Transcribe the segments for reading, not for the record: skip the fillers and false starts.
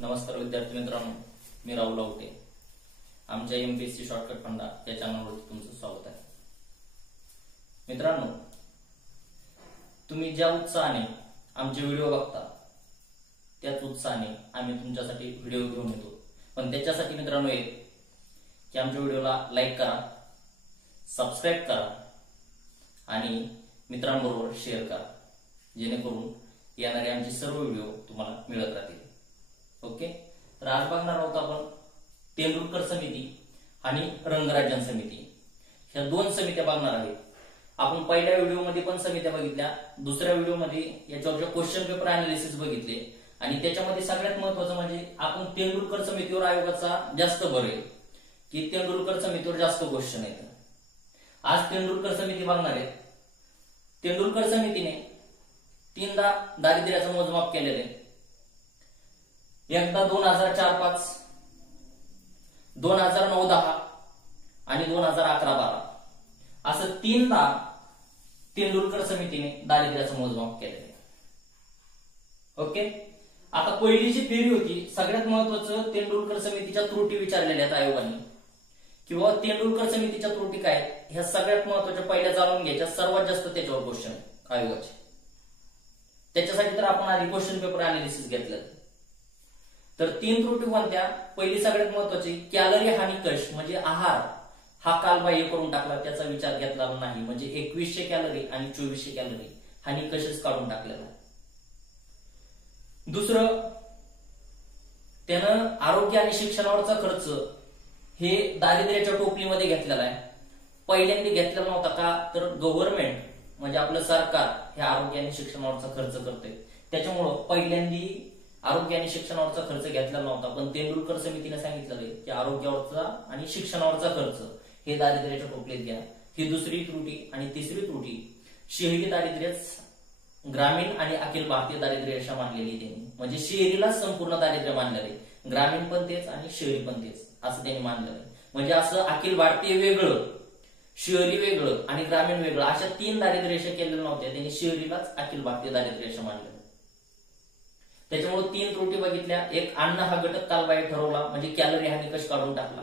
नमस्कार विद्यार्थी मित्रांनो, मी राहुल आवटे. आमच्या एमपीएससी शॉर्टकट फंडा या चॅनलवरती तुमचं स्वागत आहे. मित्रांनो, तुम्ही ज्या उत्साहाने आमचे व्हिडिओ बघता त्याच उत्साहाने आम्ही तुमच्यासाठी व्हिडिओ घेऊन येतो. पण त्याच्यासाठी मित्रांनो एक की आमच्या व्हिडिओला लाईक करा, सबस्क्राईब करा आणि मित्रांबरोबर शेअर करा, जेणेकरून येणारे आमचे सर्व व्हिडिओ तुम्हाला मिळत राहतील. ओके, तर आज बघणार आहोत आपण तेंडुलकर समिती आणि रंगराजन समिती ह्या दोन समित्या बघणार आहोत. आपण पहिल्या व्हिडिओमध्ये पण समित्या बघितल्या, दुसऱ्या व्हिडिओमध्ये याच्यावरचे क्वेश्चन पेपर अनालिसिस बघितले आणि त्याच्यामध्ये सगळ्यात महत्वाचं म्हणजे आपण तेंडुलकर समितीवर आयोगाचा जास्त भर आहे की तेंडुलकर समितीवर जास्त क्वेश्चन आहेत. आज तेंडुलकर समिती बघणार आहे. तेंडुलकर समितीने तीनदा दारिद्र्याचं मोजमाप केलेलं आहे. एकदा 2004-05, 2009-10 आणि 2011-12 असं तीनदा तेंडुलकर समितीने दारिद्र्याचं मोजमाप केलेलं आहे. ओके, आता पहिली जी फेरी होती, सगळ्यात महत्वाचं तेंडुलकर समितीच्या त्रुटी विचारलेल्या आहेत आयोगाने, किंवा तेंडुलकर समितीच्या त्रुटी काय ह्या सगळ्यात महत्वाच्या पहिल्या जाणून घ्यायच्या. सर्वात जास्त त्याच्यावर क्वेश्चन आयोगाचे. त्याच्यासाठी तर आपण आधी क्वेश्चन पेपर अनालिसिस घेतलं. तर तीन त्रुटी कोणत्या? पहिली सगळ्यात महत्वाची, कॅलरी हा निकष म्हणजे आहार हा कालबाह्य करून टाकला, त्याचा विचार घेतला नाही. म्हणजे 2100 कॅलरी आणि 2400 कॅलरी हा निकषच काढून टाकलेला. दुसरं, त्यानं आरोग्य आणि शिक्षणावरचा खर्च हे दारिद्र्याच्या टोपलीमध्ये घेतलेला आहे. पहिल्यांदा घेतलेला नव्हता का? तर गव्हर्नमेंट म्हणजे आपलं सरकार हे आरोग्य आणि शिक्षणावरचा खर्च करते, त्याच्यामुळं पहिल्यांदा आरोग्य आणि शिक्षणावरचा खर्च घेतला नव्हता. पण तेंडुलकर समितीने सांगितलं की आरोग्यावरचा आणि शिक्षणावरचा खर्च हे दारिद्र्याच्या टोपलीत घ्या. ही दुसरी त्रुटी. आणि तिसरी त्रुटी, शहरी दारिद्र्य ग्रामीण आणि अखिल भारतीय दारिद्र्य अशा मानलेली त्यांनी. म्हणजे शहरीला संपूर्ण दारिद्र्य मानलेले, ग्रामीण पण तेच आणि शहरी पण तेच असं त्यांनी मानलेलं. म्हणजे असं अखिल भारतीय वेगळं, शहरी वेगळं आणि ग्रामीण वेगळं अशा तीन दारिद्र्य रेषा केलेल्या नव्हत्या. त्यांनी शहरीलाच अखिल भारतीय दारिद्र्य रेषा मानलं. त्याच्यामुळे तीन त्रुटी बघितल्या. एक, अन्न हा घटक कालबाह्य ठरवला म्हणजे कॅलरी हा निकष काढून टाकला.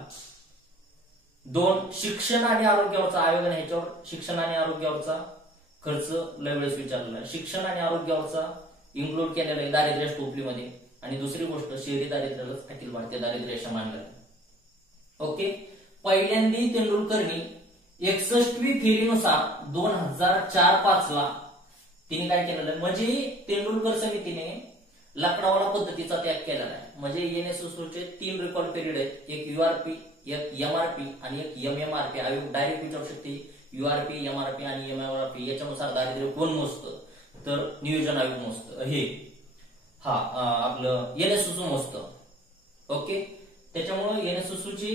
दोन, शिक्षण आणि आरोग्यावरचा आयोगाने ह्याच्यावर शिक्षण आणि आरोग्यावरचा खर्च लय वेळेस विचारलेला. शिक्षण आणि आरोग्यावरचा इन्क्लूड केलेला आहे दारिद्र्य टोपलीमध्ये. आणि दुसरी गोष्ट, शहरी दारिद्र्यालाच अखिल भारतीय दारिद्र्य रेषा मानलं. ओके, पहिल्यांदा तेंडुलकरनी 61वी फेरीनुसार 2004-05 ला तिने काय केलेलं म्हणजे तेंडुलकर समितीने लाकडावाला पद्धतीचा त्याग केलेला आहे. म्हणजे एनएसएसओचे 3 रेकॉर्ड पिरियड आहेत, एक यूआरपी, एक एमआरपी आणि एक एमएमआरपी. आयोग डायरेक्ट विचारू शकते यूआरपी, एमआरपी आणि एमएमआरपी याच्यानुसार दारिद्र्य कोण मोजतं? तर नियोजन आयोग मोजतं, हे आपलं एनएसएसओ मोजतं. ओके, त्याच्यामुळे एनएसएसओची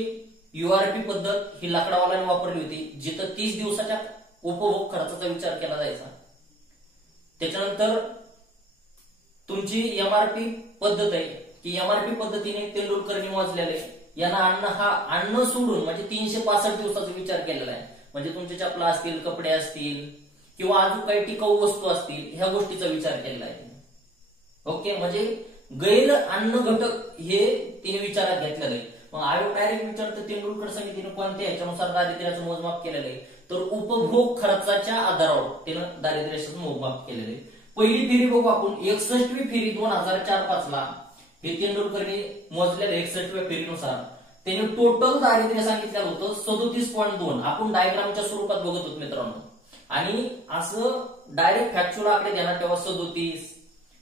यूआरपी पद्धत ही लाकडावालाने वापरली होती, जिथं 30 दिवसाच्या उपभोग खर्चाचा विचार केला जायचा. त्याच्यानंतर तुमची एमआरपी पद्धत आहे की एमआरपी पद्धतीने तेंडुलकरनी मोजलेले यांना अन्न सोडून म्हणजे 365 दिवसाचा विचार केलेला आहे. म्हणजे तुमचे चपला असतील, कपडे असतील किंवा अजून काही टिकाऊ वस्तू असतील ह्या गोष्टीचा विचार केलेला आहे. ओके, म्हणजे गैर अन्न घटक हे तिने विचारात घेतलेलं आहे. मग आयोग डायरेक्ट विचारतं तेंडुलकर समितीने कोणत्या ह्याच्यानुसार दारिद्र्याचं मोजमाप केलेलं आहे? तर उपभोग खर्चाच्या आधारावर त्यानं दारिद्र्याचं मोजमाप केलेलं आहे. पहिली फेरी बघू आपण. 61वी फेरी 2004-05 ला हे तेंडुलकरने मोजलेल्या 61व्या फेरीनुसार त्याने टोटल दारिद्र्य सांगितलेलं होतं 37.2. आपण डायग्रामच्या स्वरूपात बघत होतो मित्रांनो. आणि असं डायरेक्ट फॅक्च्युअल आकडे ध्यानात ठेवा. 37,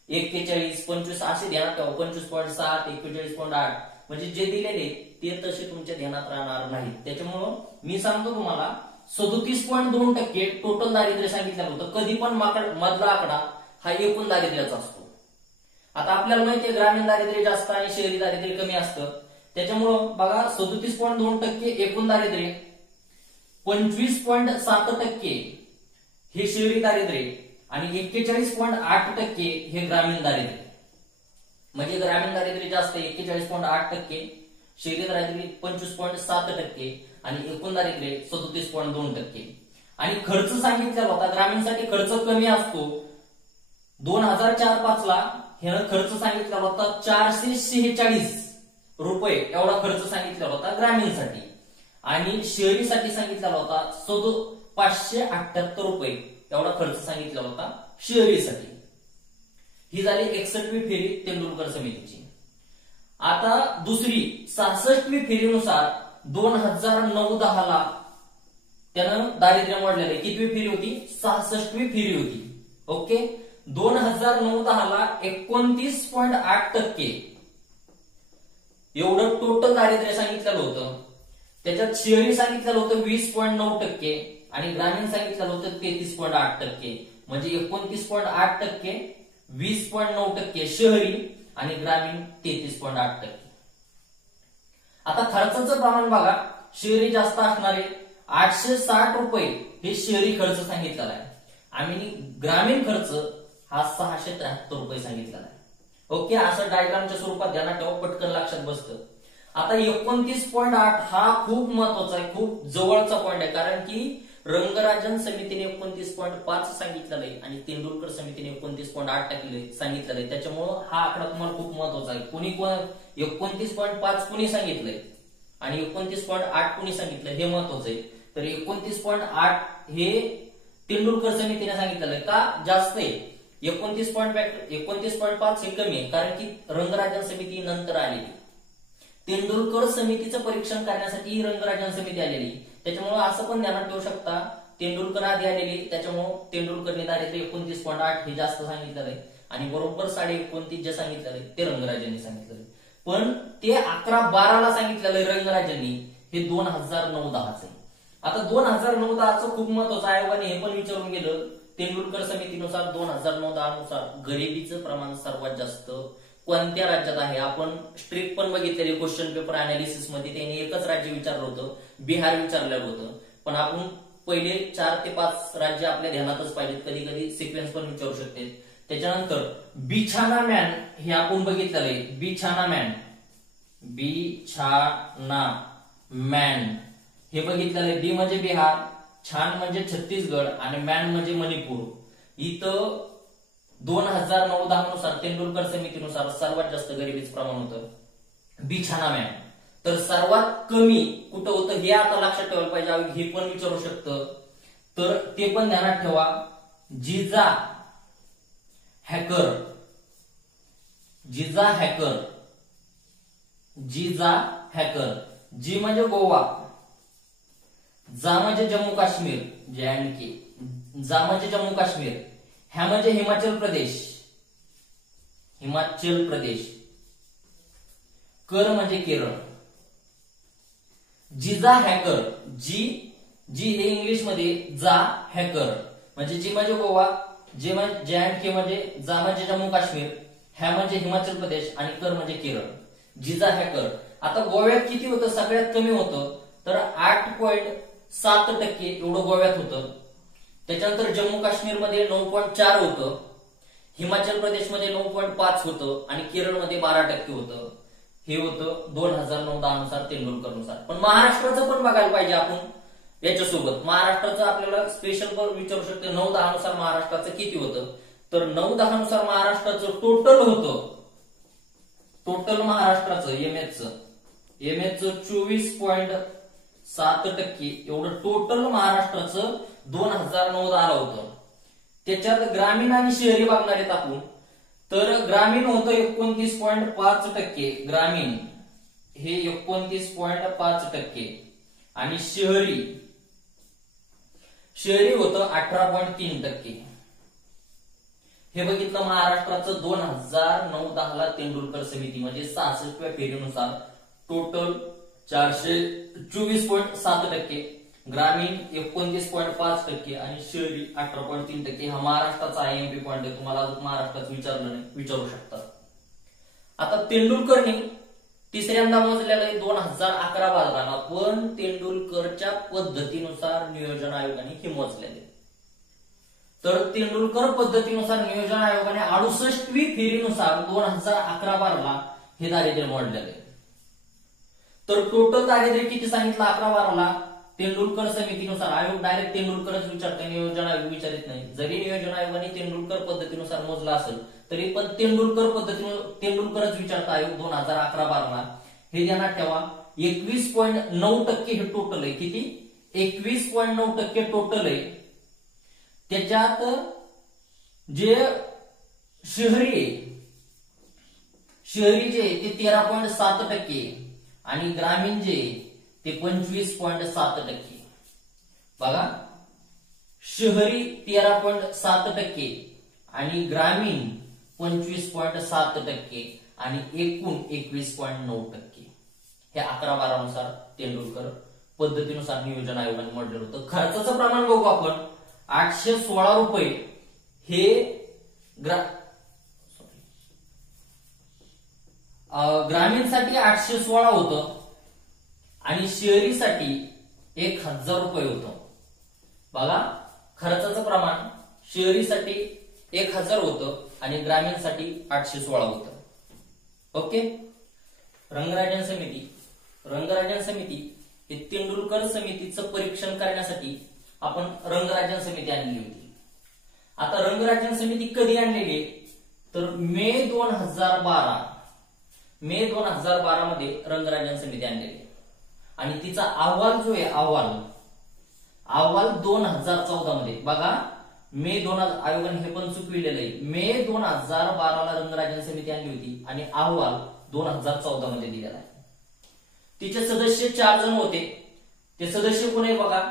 41, 25 असे ध्यानात ठेवा. 25.7, 41.8 म्हणजे जे दिलेले ते तसे तुमच्या ध्यानात राहणार नाहीत. त्याच्यामुळं मी सांगतो तुम्हाला 37.2% टोटल दारिद्र्य सांगितलं होतं. कधी पण मधला आकडा हा एकूण दारिद्र्याचा असतो. आता आपल्याला माहितीये ग्रामीण दारिद्र्य जास्त आणि शहरी दारिद्र्य कमी असतं. त्याच्यामुळं बघा 37.2% एकूण दारिद्र्य, 25.7% हे शहरी दारिद्र्य आणि 41.8% हे ग्रामीण दारिद्र्य. म्हणजे ग्रामीण दारिद्र्य जास्त 41.8%, शहरी दारिद्र्य 25.7% आणि एकूण दारिद्र्य 37.2%. आणि खर्च सांगितलेला होता ग्रामीणसाठी खर्च कमी असतो. 2004-05 ला ह्यानं खर्च सांगितला होता 446 रुपये एवढा खर्च सांगितला होता ग्रामीणसाठी, आणि शहरीसाठी सांगितला होता 578 रुपये एवढा खर्च सांगितला होता शहरीसाठी. ही झाली 61वी फेरी तेंडुलकर समितीची. आता दुसरी 66वी फेरीनुसार 2009-10 ला त्यानं दारिद्र्य मोडलेलं. कितवी फेरी होती? 66वी फेरी होती. ओके. 2009-10 ला 29.8% एवढं टोटल दारिद्र्य सांगितलेलं होतं. त्याच्यात शहरी सांगितलेलं होतं 20.9% आणि ग्रामीण सांगितलेलं होतं 33.8%. म्हणजे 29.8%, 20.9% शहरी आणि ग्रामीण 33.8%. आता खर्चाचं प्रमाण बघा. शहरी जास्त असणारे 860 रुपये हे शहरी खर्च सांगितलेला आहे आणि ग्रामीण खर्च हा 673 रुपये सांगितलेला आहे. ओके. असं डायग्रामच्या स्वरूपात ध्यानात ठेवा, पटकन लक्षात बसतं. आता 29.8 हा खूप महत्वाचा आहे, खूप जवळचा पॉईंट आहे, कारण की रंगराजन समितीने 29.5 सांगितलेलं आहे आणि तेंडुलकर समितीने 29.8 सांगितलेलं आहे. त्याच्यामुळं हा आकडा तुम्हाला खूप महत्वाचा आहे. कुणी 29.5 कुणी सांगितलंय आणि 29.8 कुणी सांगितलं हे महत्वाचं आहे. तर 29.8 हे तेंडुलकर समितीने सांगितलेलं आहे. का जास्त आहे? 29.5 हे कमी आहे, कारण की रंगराजन समिती नंतर आलेली. तेंडुलकर समितीचं परीक्षण करण्यासाठी ही रंगराजन समिती आलेली. त्याच्यामुळे असं पण ध्यानात ठेवू शकता, तेंडुलकर आधी आलेली, त्याच्यामुळे तेंडुलकरने दारिद्र्य 29.8 हे जास्त सांगितलेलं आहे आणि बरोबर 29.5 जे सांगितलेलं आहे ते रंगराजांनी सांगितलेलं आहे. पण ते 11-12 ला सांगितलेलं आहे रंगराजांनी, हे 2009-10 आहे. आता 2009-10 खूप महत्वाचं आहे. आयोगाने हे पण विचारून गेलं, तेंडुलकर समितीनुसार 2009-10 नुसार गरिबीचं प्रमाण सर्वात जास्त कोणत्या राज्यात आहे? आपण स्ट्रिक पण बघितलेली क्वेश्चन पेपर अनालिसिस मध्ये त्यांनी एकच राज्य विचारलं होतं, बिहार विचारलं होतं. पण आपण पहिले 4 ते 5 राज्य आपल्या ध्यानातच पाहिजेत, कधी कधी सिक्वेन्स पण विचारू शकते. त्याच्यानंतर बिछाना मॅन हे आपण बघितलेलं आहे. बिछाना मॅन हे बघितलेलं आहे. बी म्हणजे बिहार, छान म्हणजे छत्तीसगड आणि मॅन म्हणजे मणिपूर. इथं 2009-10 नुसार तेंडुलकर समितीनुसार सर्वात जास्त गरिबीचं प्रमाण होतं बिछाना मॅन. तर सर्वात कमी कुठं होतं हे आता लक्षात ठेवायला पाहिजे, हे पण विचारू शकतं. तर ते पण ध्यानात ठेवा. जिजा हॅकर, जी म्हणजे गोवा, जा म्हणजे जम्मू काश्मीर, JNK, जा म्हणजे जम्मू काश्मीर, ह्या म्हणजे हिमाचल प्रदेश, कर म्हणजे केरळ. जिजा हॅकर, जी हे इंग्लिश मध्ये जा हॅकर, म्हणजे जी म्हणजे गोवा, JNK म्हणजे जा म्हणजे जम्मू काश्मीर, ह्या म्हणजे हिमाचल प्रदेश आणि कर म्हणजे केरळ. जिजा हॅकर. आता गोव्यात किती होतं? सगळ्यात कमी होतं, तर 8.7% एवढं गोव्यात होतं. त्याच्यानंतर जम्मू काश्मीरमध्ये 9.4 होतं, हिमाचल प्रदेशमध्ये 9.5 होतं आणि केरळमध्ये 12% होतं. हे होतं 2009-10 नुसार तेंडुलकर नुसार. पण महाराष्ट्राचं पण बघायला पाहिजे आपण याच्यासोबत. महाराष्ट्राचं आपल्याला स्पेशल पण विचारू शकतो. 9-10 नुसार महाराष्ट्राचं किती होतं? तर 9-10 नुसार महाराष्ट्राचं टोटल होतं, टोटल महाराष्ट्राचं एमएचचं 24.7% एवढं टोटल महाराष्ट्राचं 2009-10 होतं. त्याच्यात ग्रामीण आणि शहरी बघणार आहेत आपण. तर ग्रामीण होतं 29.5%, ग्रामीण हे 29.5% आणि शहरी होतं 18.3%. हे बघितलं महाराष्ट्राचं 2009-10 ला तेंडुलकर समिती म्हणजे 66व्या फेरीनुसार टोटल 424.7%, ग्रामीण 29.5% आणि शहरी 18.3%. हा महाराष्ट्राचा IMP पॉईंट आहे. तुम्हाला महाराष्ट्रात विचारलं नाही, विचारू शकतात. आता तेंडुलकरने तिसऱ्यांदा मोजलेलं आहे 2011-12, पण तेंडुलकरच्या पद्धतीनुसार नियोजन आयोगाने हे मोजलेले. तर तेंडुलकर पद्धतीनुसार नियोजन आयोगाने 68वी फेरीनुसार 2011-12 हे दारिद्र्य मोडलेले. तर टोटल दारिद्र्य किती सांगितलं 11-12 तेंडुलकर समितीनुसार? आयोग डायरेक्ट तेंडुलकरच विचारते, नियोजन आयोग विचारित नाही. जरी नियोजन आयोगाने तेंडुलकर पद्धतीनुसार मोजला असेल तरी पण तेंडुलकर पद्धतीने तेंडुलकरच विचारता आयोग 2011-12 हे ध्यानात ठेवा. 21.9% हे टोटल आहे. किती? 21.9% टोटल आहे. त्याच्यात जे शहरी जे ते 13.7% आणि ग्रामीण जे ते 25.7%. बघा, शहरी 13.7% आणि ग्रामीण 25.7% आणि एकूण 21.9%. हे 11-12 नुसार तेंडुलकर पद्धतीनुसार नियोजन आयोगाने म्हटलेलं होतं. खर्चाचं प्रमाण बघू आपण. 816 रुपये हे ग्रामीणसाठी 816 होतं आणि शहरीसाठी 1000 रुपये होतं. बघा, खर्चाचं प्रमाण शहरीसाठी 1000 होतं आणि ग्रामीणसाठी 816 होतं. ओके. रंगराजन समिती हे तेंडुलकर समितीचं परीक्षण करण्यासाठी आपण रंगराजन समिती आणली होती. आता रंगराजन समिती कधी आणलेली? तर मे 2012 मध्ये रंगराजन समिती आणलेली आणि तिचा अहवाल जो आहे अहवाल 2014 मध्ये. बघा, मे 2000 आयोगाने हे पण चुकविलेलं आहे. मे 2012 ला रंगराजन समिती आणली होती आणि अहवाल 2014 मध्ये दिलेला आहे. तिचे सदस्य 4 जण होते. ते सदस्य कोण आहे बघा?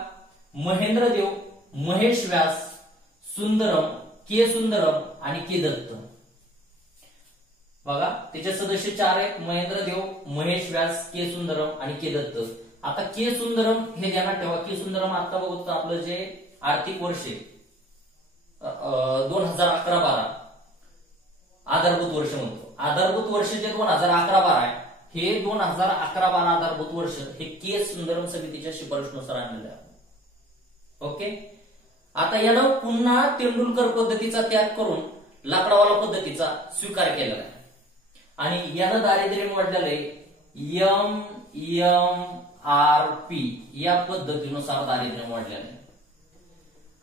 महेंद्र देव, महेश व्यास, सुंदरम, के सुंदरम आणि के दत्त. बघा, त्याचे सदस्य 4 आहेत. महेंद्र देव, महेश व्यास, के सुंदरम आणि के दत्त. आता के सुंदरम हे ध्यानात ठेवा. के सुंदरम आता बघतो आपलं जे आर्थिक वर्ष 2011-12 आधारभूत वर्ष म्हणतो. आधारभूत वर्ष जे 2011-12 आहे हे 2011-12 आधारभूत वर्ष हे के सुंदरम समितीच्या शिफारशीनुसार आणलेलं आहे. ओके. आता यानं पुन्हा तेंडुलकर पद्धतीचा त्याग करून लाकडावाला पद्धतीचा स्वीकार केलेला आहे आणि यानं दारिद्र्य मोडलेलं आहे MMRP या पद्धतीनुसार दारिद्र्य मोडलेलं आहे.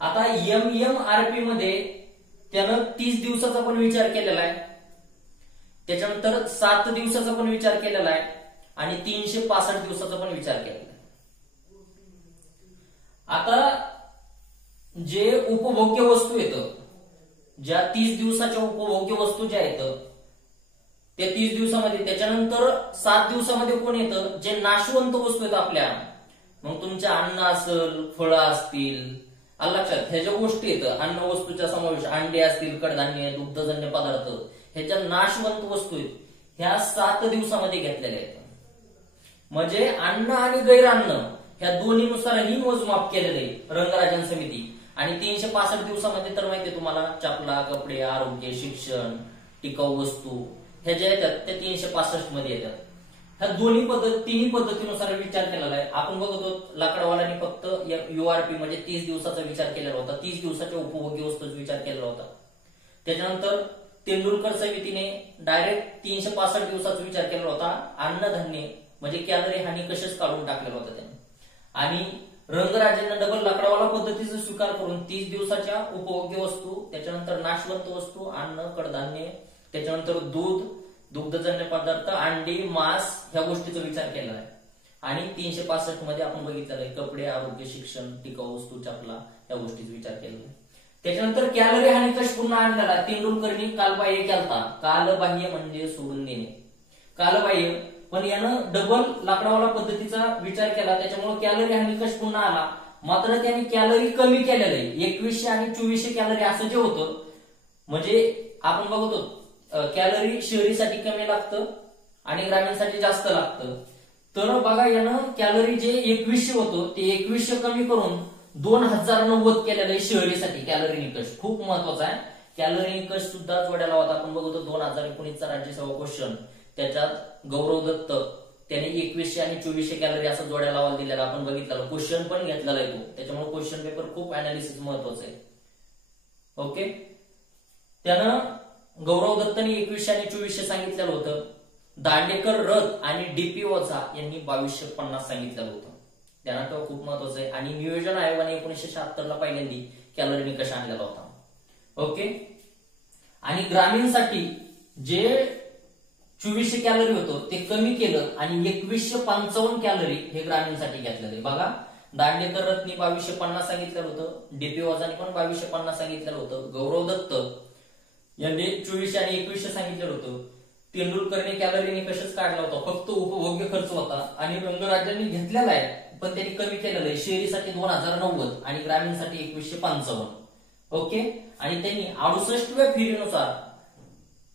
आता MMRP मध्ये त्यानं 30 दिवसाचा पण विचार केलेला आहे, त्याच्यानंतर 7 दिवसाचा पण विचार केलेला आहे आणि 365 दिवसाचा पण विचार केलेला आहे. आता जे उपभोग्य वस्तू येतं, ज्या 30 दिवसाच्या उपभोग्य वस्तू ज्या येतं त्या 30 दिवसामध्ये, त्याच्यानंतर 7 दिवसामध्ये कोण येतं? जे नाशवंत वस्तू आहेत आपल्या, मग तुमच्या अन्न असेल, फळं असतील, लक्षात ह्या ज्या गोष्टी येतं, अन्न वस्तूच्या समावेश, अंडे असतील, कडधान्य, दुग्धजन्य पदार्थ, ह्याच्या नाशवंत वस्तू आहेत ह्या 7 दिवसामध्ये घेतलेल्या आहेत. म्हणजे अन्न आणि गैरअन्न ह्या दोन्हीनुसारही मोजमाप केलेलं आहे रंगराजन समिती. आणि 365 दिवसामध्ये तर माहितीये तुम्हाला, चपला, कपडे, आरोग्य, शिक्षण, टिकाऊ वस्तू ह्या ज्या येतात त्या 365 मध्ये येतात. ह्या तिन्ही पद्धतीनुसार विचार केलेला आहे. आपण बघतो लाकडवाल्यांनी फक्त URP म्हणजे 30 दिवसाचा विचार केलेला होता, 30 दिवसाच्या उपभोग्य वस्तूचा विचार केलेला होता. त्याच्यानंतर तेंडुलकर समितीने डायरेक्ट 365 दिवसाचा विचार केलेला होता. अन्नधान्य म्हणजे कॅलरी हानी कशाच काढून टाकलेला होता त्याने. आणि रंगराजांना डबल लाकडावाला पद्धतीचा स्वीकार करून 30 दिवसाच्या उपभोग्य वस्तू, त्याच्यानंतर नाशवंत वस्तू, अन्न, कडधान्य, त्याच्यानंतर दूध, दुग्धजन्य पदार्थ, अंडी, मांस ह्या गोष्टीचा विचार केला आहे. आणि 365 मध्ये आपण बघितलेलं आहे कपडे, आरोग्य, शिक्षण, टिकाऊ वस्तू, चपला या गोष्टीचा विचार केलेला आहे. त्याच्यानंतर कॅलरी हा निकष पुन्हा आणलेला. तेंडुलकरनी कालबाह्य केलता. कालबाह्य म्हणजे सोडून देणे, कालबाह्य. पण यानं डबल लाकडावाला पद्धतीचा विचार केला, त्याच्यामुळे कॅलरी हा निकष पुन्हा आला. मात्र त्याने कॅलरी कमी केलेलं आहे. 2100 आणि 2400 कॅलरी असं जे होतं, म्हणजे आपण बघतो कॅलरी शहरीसाठी कमी लागतं आणि ग्रामीणसाठी जास्त लागतं. तर बघा यानं कॅलरी जे 2100 होतं ते 2100 कमी करून 2090 केलेलं आहे शहरीसाठी. कॅलरी निकष खूप महत्वाचा आहे. कॅलरी निकष सुद्धा जोड्याला होता. आपण बघतो 2019चा राज्यसभा क्वेश्चन, त्याच्यात गौरव दत्त त्याने 2100 आणि 2400 कॅलरी असं जोड्या लावायला दिलेला आपण बघितलं. क्वेश्चन पण घेतलेला आहे तो, त्याच्यामुळे क्वेश्चन पेपर खूप अनालिसिस महत्वाचं आहे. ओके. त्यानं गौरव दत्तनी 2100 आणि 2400 सांगितलेलं होतं. दांडेकर रथ आणि DP ओझा यांनी 2250 सांगितलेलं होतं. त्यानंतर खूप महत्वाचं आहे. आणि नियोजन आयोगाने 1976 ला पहिल्यांदा कॅलरी निकष आणलेला होता. ओके. आणि ग्रामीणसाठी जे 2400 कॅलरी होतं ते कमी केलं आणि 2155 कॅलरी हे ग्रामीणसाठी घेतलेलं आहे. बघा, दांडेकर रत्नी 2250 सांगितलेलं होतं, डीपी वजानी पण 2250 सांगितलेलं होतं, गौरव दत्त यांनी 2400 आणि 2100 सांगितलेलं होतं. तेंडुलकरने कॅलरी निकषच काढला होता, फक्त उपभोग्य खर्च होता आणि रंगराजांनी घेतलेला आहे पण त्यांनी कमी केलेलं आहे. शहरीसाठी 2090 आणि ग्रामीणसाठी 2155. ओके, आणि त्यांनी 68व्या फेरीनुसार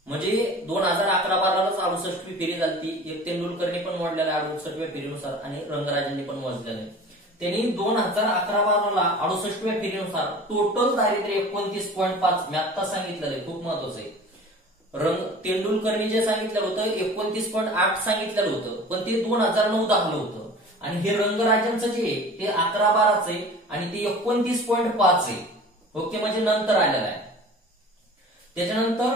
म्हणजे 2011-12लाच 68वी फेरी झाली. एक तेंडुलकरने पण मोडलेला आहे 68व्या फेरीनुसार आणि रंगराजांनी पण मोजलेलं आहे. त्यांनी 2011-12ला 68व्या फेरीनुसार टोटल दारिद्र्य 29.5 मी आता सांगितलेलं आहे, खूप महत्वाचं आहे. तेंडुलकरनी जे सांगितलं होतं 29.8 सांगितलेलं होतं, पण ते 2009 दाखलं होतं. आणि हे रंगराजांचं जे आहे ते 11-12च आहे आणि ते 29.5 आहे. ओके, म्हणजे नंतर आलेलं आहे. त्याच्यानंतर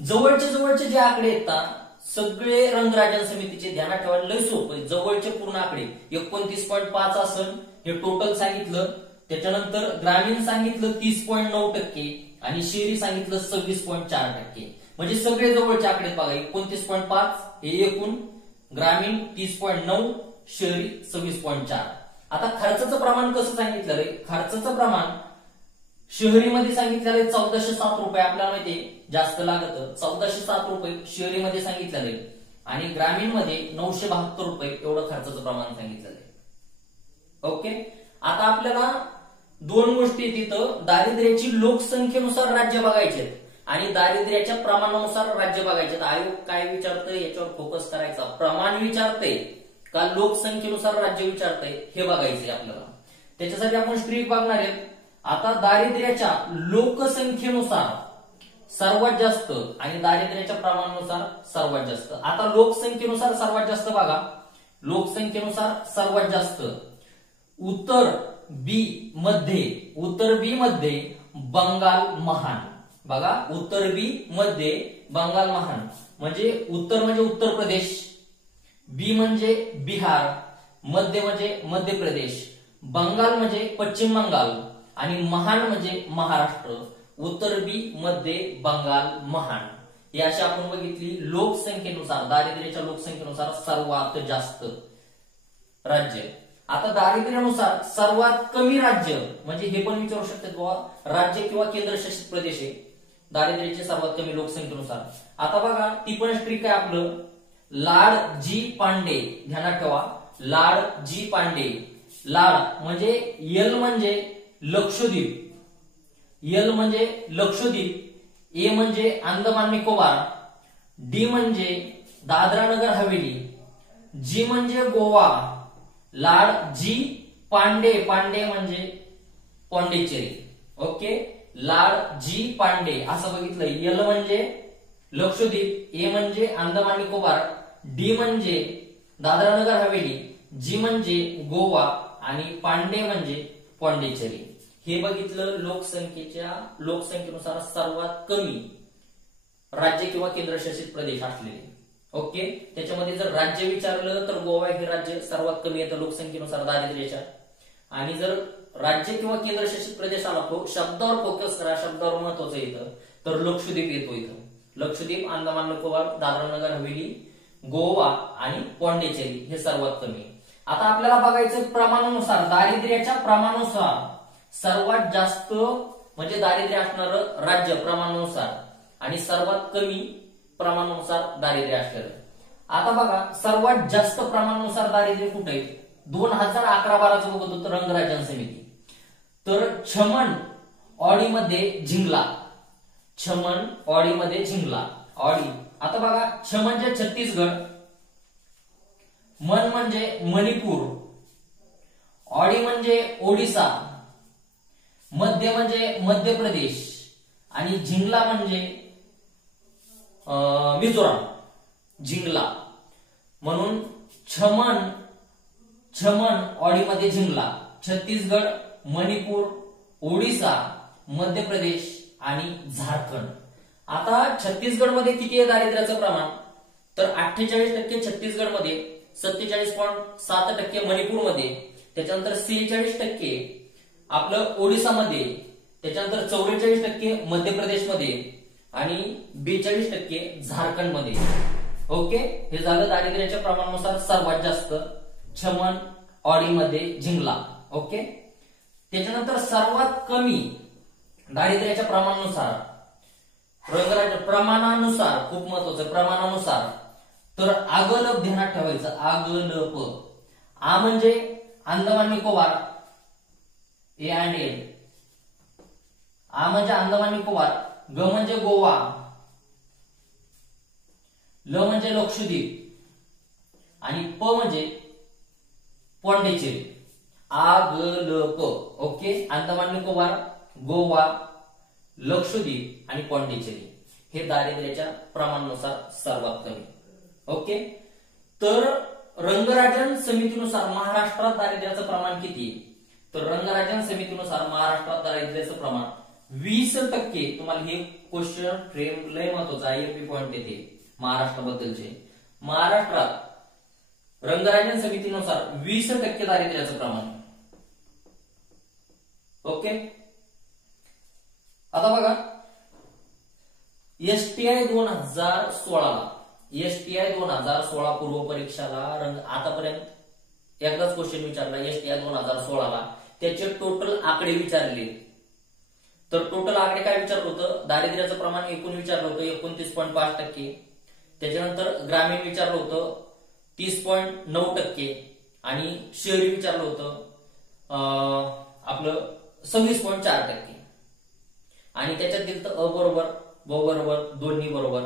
जवळचे जे आकडे येतात सगळे रंगराजन समितीचे ध्यानात ठेवायला लय सोपं. जवळचे पूर्ण आकडे 29.5 असन हे टोटल सांगितलं. त्याच्यानंतर ग्रामीण सांगितलं 30.9% आणि शहरी सांगितलं 26.4%. म्हणजे सगळे जवळचे आकडे बघा, 29.5 हे एकूण, ग्रामीण 30.9, शहरी 26.4. आता खर्चाचं प्रमाण कसं सांगितलं रे? खर्चाचं प्रमाण शहरीमध्ये सांगितलेलं आहे 1407 रुपये, आपल्याला माहिती जास्त लागतं, 1407 रुपये शहरीमध्ये सांगितलेलं आहे आणि ग्रामीणमध्ये 972 रुपये एवढं खर्चाचं प्रमाण सांगितलेलं आहे. ओके, आता आपल्याला दोन गोष्टी तिथं, दारिद्र्याची लोकसंख्येनुसार राज्य बघायचे आणि दारिद्र्याच्या प्रमाणानुसार राज्य बघायचे. आयोग काय विचारतंय याच्यावर फोकस करायचा. प्रमाण विचारतंय का लोकसंख्येनुसार राज्य विचारतंय हे बघायचंय आपल्याला. त्याच्यासाठी आपण स्ट्रीक बघणार आहेत. आता दारिद्र्याच्या लोकसंख्येनुसार सर्वात जास्त आणि दारिद्र्याच्या प्रमाणानुसार सर्वात जास्त. आता लोकसंख्येनुसार सर्वात जास्त बघा, लोकसंख्येनुसार सर्वात जास्त उत्तर बी मध्ये बंगाल महान. बघा, उत्तर बी मध्ये बंगाल महान म्हणजे उत्तर म्हणजे उत्तर प्रदेश, बी म्हणजे बिहार, मध्य म्हणजे मध्य प्रदेश, बंगाल म्हणजे पश्चिम बंगाल आणि महान म्हणजे महाराष्ट्र. उत्तर बी मध्ये बंगाल महान हे अशी आपण बघितली लोकसंख्येनुसार, दारिद्र्याच्या लोकसंख्येनुसार सर्वात जास्त राज्य. आता दारिद्र्यानुसार सर्वात कमी राज्य म्हणजे हे पण विचारू शकतात बाबा, राज्य किंवा केंद्रशासित प्रदेश आहे दारिद्र्याचे सर्वात कमी लोकसंख्येनुसार. आता बघा, ती पण स्ट्रीक आहे आपलं, लाड जी पांडे, ध्यानात ठेवा, लाड जी पांडे. लाड म्हणजे एल म्हणजे लक्षद्वीप, एल म्हणजे लक्षद्वीप, ए म्हणजे अंदमान निकोबार, डी म्हणजे दादरा नगर हवेली, जी म्हणजे गोवा. लाड जी पांडे, पांडे म्हणजे पॉंडिचेरी. ओके, लाड जी पांडे असं बघितलं. एल म्हणजे लक्षद्वीप, ए म्हणजे अंदमान निकोबार, डी म्हणजे दादरा नगर हवेली, जी म्हणजे गोवा आणि पांडे म्हणजे पॉंडिचेरी. हे बघितलं लोकसंख्येनुसार सर्वात कमी राज्य किंवा केंद्रशासित प्रदेश असलेले. ओके, त्याच्यामध्ये जर राज्य विचारलं तर गोवा हे राज्य सर्वात कमी येतं लोकसंख्येनुसार दारिद्र्याच्या. आणि जर राज्य किंवा केंद्रशासित प्रदेश आला तो शब्दावर फोकस करा, शब्दावर महत्वाचं येतं, तर लक्षद्वीप येतो इथं. लक्षद्वीप, अंदमान निकोबार, दादरा नगर हवेली, गोवा आणि पॉंडिचेरी हे सर्वात कमी. आता आपल्याला बघायचं प्रमाणानुसार, दारिद्र्याच्या प्रमाणानुसार सर्वात जास्त म्हणजे दारिद्र्य असणारं राज्य प्रमाणानुसार आणि सर्वात कमी प्रमाणानुसार दारिद्र्य असलेलं. आता बघा, सर्वात जास्त प्रमाणानुसार दारिद्र्य कुठे आहे? 2011-12चं बघत होतं रंगराजन समिती, तर छमन ऑडीमध्ये झिंगला, छमन ऑडीमध्ये झिंगला, ऑडी. आता बघा, छ म्हणजे छत्तीसगड, मन म्हणजे मणिपूर, ऑडी म्हणजे ओडिसा, मध्य म्हणजे मध्य प्रदेश आणि झिंगला म्हणजे मिझोराम. झिंगला म्हणून छमन ऑडीमध्ये झिंगला, छत्तीसगड, मणिपूर, ओडिसा, मध्य प्रदेश आणि झारखंड. आता छत्तीसगड मध्ये किती आहे दारिद्र्याचं प्रमाण? तर 48% छत्तीसगड मध्ये, 47.7% मणिपूर मध्ये, त्याच्यानंतर 46% आपलं ओडिसा मध्ये, त्याच्यानंतर 44% मध्य प्रदेश मध्ये, आणि 42% झारखंडमध्ये. ओके, हे झालं दारिद्र्याच्या प्रमाणानुसार सर्वात जास्त छमन ऑडीमध्ये जिंकला. ओके, त्याच्यानंतर सर्वात कमी दारिद्र्याच्या प्रमाणानुसार प्रमाणानुसार खूप महत्वाचं प्रमाणानुसार, तर आगलप ध्यानात ठेवायचं. आगलप, आ म्हणजे Andaman Nicobar, A and L. आ म्हणजे अंदमान निकोबार, ग म्हणजे गोवा, ल म्हणजे लक्षद्वीप आणि प म्हणजे पॉंडिचेरी. आगलप. ओके, अंदमान निकोबार, गोवा, लक्षद्वीप आणि पॉंडिचेरी हे दारिद्र्याच्या प्रमाणानुसार सर्वात कमी. ओके, तर रंगराजन समितीनुसार महाराष्ट्रात दारिद्र्याचं प्रमाण किती? तर रंगराजन समितीनुसार महाराष्ट्रात दारिद्र्याचं प्रमाण 20%. तुम्हाला हे क्वेश्चन फ्रेम लय महत्वाचं आहे, एमपी पॉइंट येते महाराष्ट्राबद्दलचे. महाराष्ट्रात रंगराजन समितीनुसार 20% दारिद्र्याचं प्रमाण. ओके, आता बघा एसटीआय 2016 एसटीआय 2016 पूर्व परीक्षाला आतापर्यंत एकदाच क्वेश्चन विचारला. एसटीआय 2016 त्याचे टोटल आकडे विचारले. तर टोटल आकडे काय विचारलं होतं? दारिद्र्याचं प्रमाण एकूण विचारलं होतं 29.5%. त्याच्यानंतर ग्रामीण विचारलं होतं 30.9% आणि शहरी विचारलं होतं आपलं 26.4%. आणि त्याच्यात दिलं तर अ बरोबर, ब बरोबर, दोन्ही बरोबर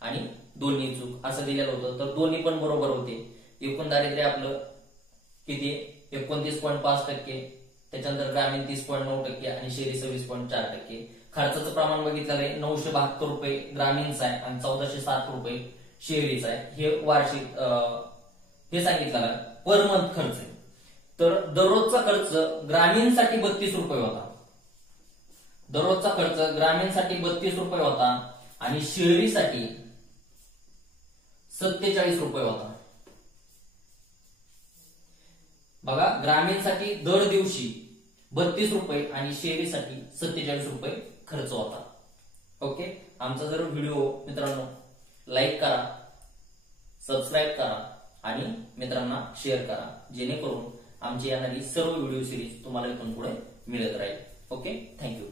आणि दोन्ही चूक असं दिलेलं होतं. तर दोन्ही पण बरोबर होते. एकूण दारिद्र्य आपलं किती? 29.5%. त्याच्यानंतर ग्रामीण 30.9% आणि शहरी 26.4%. खर्चाचं प्रमाण बघितलं आहे 972 रुपये ग्रामीणचं आहे आणि 1407 रुपये शहरीचं आहे. हे वार्षिक हे सांगितलं पर मंथ खर्च आहे. तर दररोजचा खर्च ग्रामीणसाठी 32 रुपये होता. दररोजचा खर्च ग्रामीणसाठी 32 रुपये होता आणि शहरीसाठी 47 रुपये होता. बघा, ग्रामीणसाठी दर दिवशी 32 रुपये आणि शहरीसाठी 47 रुपये खर्च होता. ओके, आमचा जर व्हिडिओ मित्रांनो लाईक करा, सबस्क्राईब करा आणि मित्रांना शेअर करा, जेणेकरून आमची येणारी सर्व व्हिडिओ सिरीज तुम्हाला इथून पुढे मिळत राहील. Okay, thank you.